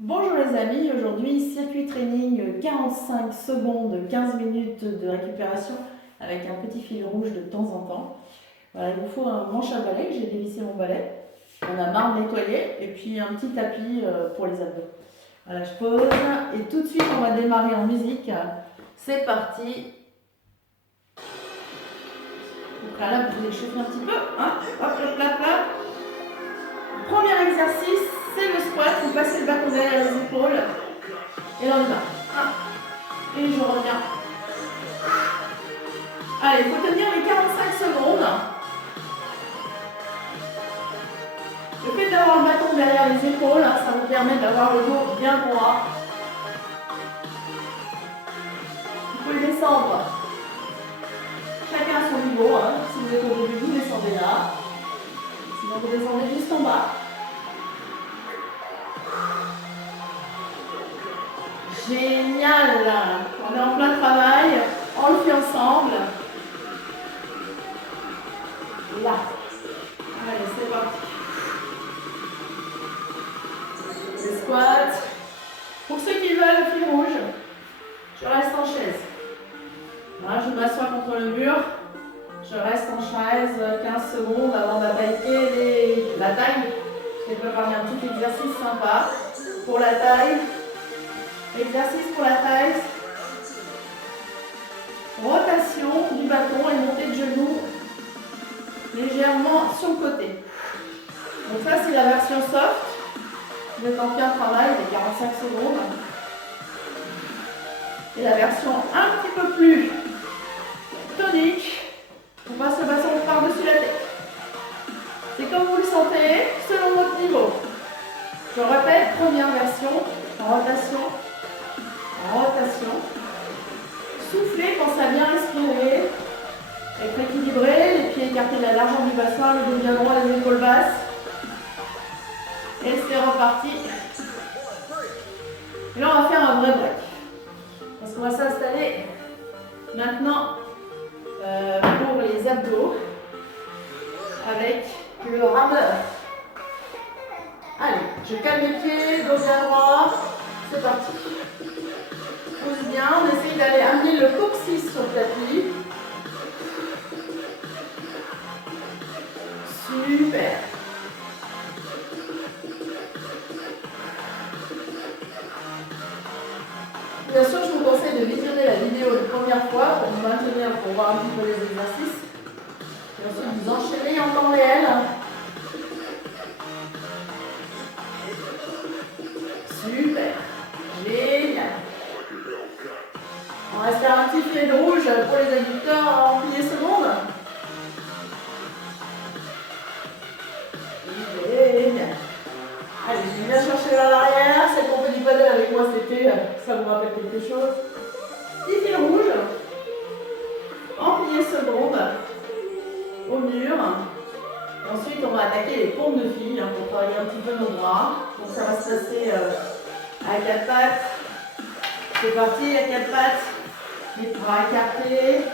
Bonjour les amis, aujourd'hui circuit training 45 secondes, 15 minutes de récupération avec un petit fil rouge de temps en temps. Voilà, il vous faut un manche à balai, j'ai dévissé mon balai, on a marre de nettoyer et puis un petit tapis pour les abdos. Voilà, je pose et tout de suite on va démarrer en musique. C'est parti. Donc là, vous échauffez un petit peu, hein, hop, hop, hop, hop. Premier exercice, c'est le squat. Vous passez le bâton derrière les épaules. Et là, on y va. Et je reviens. Allez, il faut tenir les 45 secondes. Le fait d'avoir le bâton derrière les épaules, ça vous permet d'avoir le dos bien droit. Vous pouvez descendre chacun à son niveau. Si vous êtes au début, vous descendez là. Sinon, vous descendez juste en bas. Génial! On est en plein travail. On le fait ensemble. Là. Allez, c'est parti. Le squat. Pour ceux qui veulent le fil rouge, je reste en chaise. Voilà, je m'assois contre le mur. Je reste en chaise 15 secondes avant d'attaquer la taille. Je vais préparer un petit exercice sympa pour la taille. Exercice pour la taille. Rotation du bâton et montée de genoux légèrement sur le côté. Donc ça c'est la version soft. Vous êtes en plein travail, les 45 secondes. Et la version un petit peu plus tonique, on passe le bâton par-dessus la tête. C'est comme vous le sentez, selon votre niveau. Je répète, première version, rotation, rotation. Soufflez, pensez à bien respirer. Être équilibré, les pieds écartés de la largeur du bassin, le dos bien droit, les épaules basses. Et c'est reparti. Et là, on va faire un vrai break. Parce qu'on va s'installer maintenant pour les abdos avec le rameur. Allez, je calme les pieds, dos bien droit. C'est parti. Pousse bien, on essaye d'aller amener le coccyx sur le tapis. Super. Bien sûr, je vous conseille de visionner la vidéo une première fois pour vous maintenir, pour voir un petit peu les exercices. Et ensuite, vous enchaînez en temps réel. Super. Génial. On va se faire un petit filet de rouge pour les adducteurs en plié seconde. Génial. Allez, je vais bien chercher vers l'arrière. Celle qu'on fait du paddle avec moi cet été, ça vous rappelle quelque chose. Petit fil rouge. En plié seconde. Au mur. Et ensuite, on va attaquer les pompes de fil pour travailler un petit peu nos bras. Donc ça va se passer à quatre pattes. C'est parti, à quatre pattes. Les bras écartés.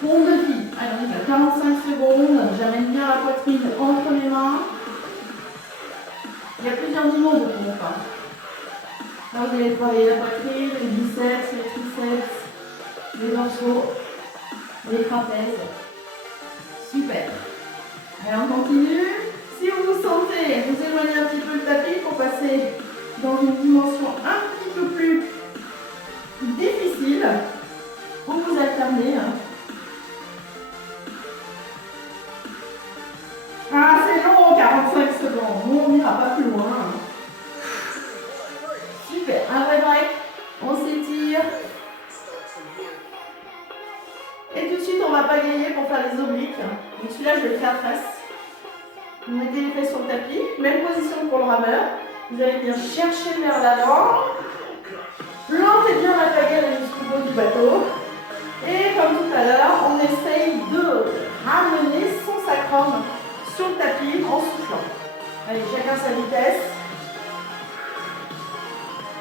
Pompe de fil. Allez, on y va. 45 secondes. J'amène bien la poitrine entre les mains. Il y a plusieurs niveaux de pompe. Là, vous allez travailler la poitrine, les biceps, les triceps, les dorsaux, les trapèzes. Super. Allez, on continue. Si vous vous sentez, vous éloignez un petit peu le tapis pour passer dans une dimension un petit peu plus difficile. Vous alternez. Ah, c'est long, 45 secondes. On n'ira pas plus loin. Super. Un vrai break. On s'étire. Et tout de suite, on va pagayer pour faire les obliques. Donc celui-là, je vais le faire face. Vous mettez les pieds sur le tapis. Même position pour le rameur. Vous allez bien chercher vers l'avant. Plantez bien la pagaie jusqu'au bout du bateau. Et comme tout à l'heure, on essaye de ramener son sacrum sur le tapis en soufflant. Allez, chacun sa vitesse.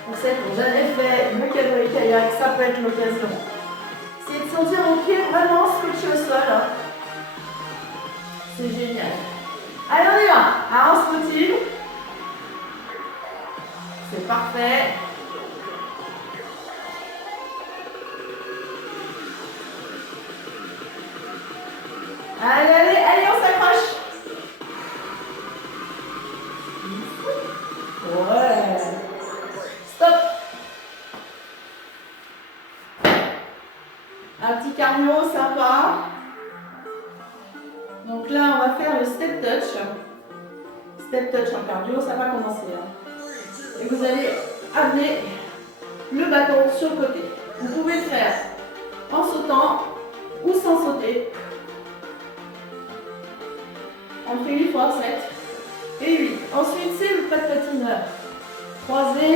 Pour celles qui n'ont jamais fait le canoë kayak, ça peut être l'occasion. C'est de sentir vos pieds vraiment scotchés au sol. C'est génial. Allez, on y va. Alors, on se motive. C'est parfait. Allez, allez, allez, on s'accroche. Ouais. Stop. Un petit cardio sympa. Donc là, on va faire le step touch. Step touch en cardio, ça va commencer. Et vous allez amener le bâton sur le côté. Vous pouvez le faire en sautant ou sans sauter. On fait 8 fois 7 et 8. Ensuite, c'est le pas de patineur. Croisé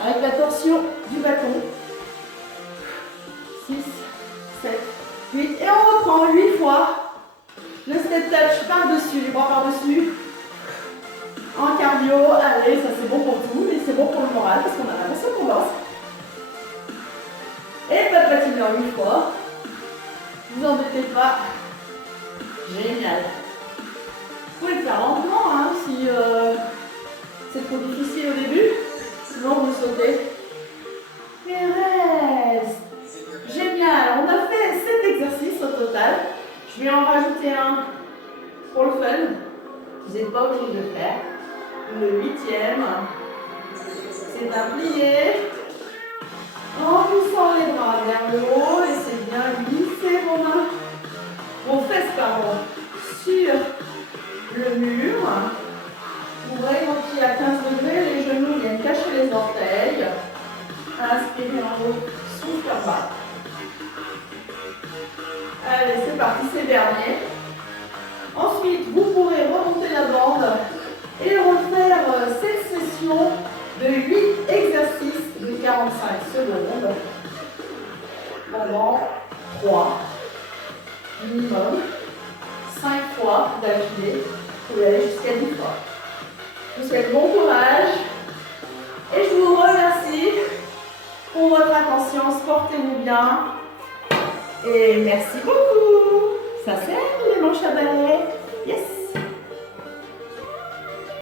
avec la torsion du bâton. 6, 7, 8. Et on reprend 8 fois le step touch par-dessus, les bras par-dessus. En cardio, allez, ça c'est bon pour tout, mais c'est bon pour le moral parce qu'on a l'impression qu'on danse. Et pas de patineur 8 fois. Vous embêtez pas. Génial. Vous pouvez le faire lentement hein, si c'est trop difficile au début. Sinon vous sautez. Mais reste. Génial. On a fait 7 exercices au total. Je vais en rajouter un pour le fun. Vous n'êtes pas obligé de le faire. Le 8e. C'est un plié. En poussant les bras vers le haut. Et c'est bien glisser vos mains. Vos fesses, pardon. Sur le mur. Ouvrez vos pieds à 15 degrés, les genoux viennent cacher les orteils. Inspirez en haut, souffle en bas. Allez, c'est parti, c'est dernier. Ensuite, vous pourrez remonter la bande et refaire cette session de 8 exercices de 45 secondes pendant 3 minimum. 5 fois d'affilée, vous pouvez aller jusqu'à 10 fois. Je vous souhaite bon courage et je vous remercie pour votre attention. Portez-vous bien et merci beaucoup. Ça sert les manches à balai? Yes!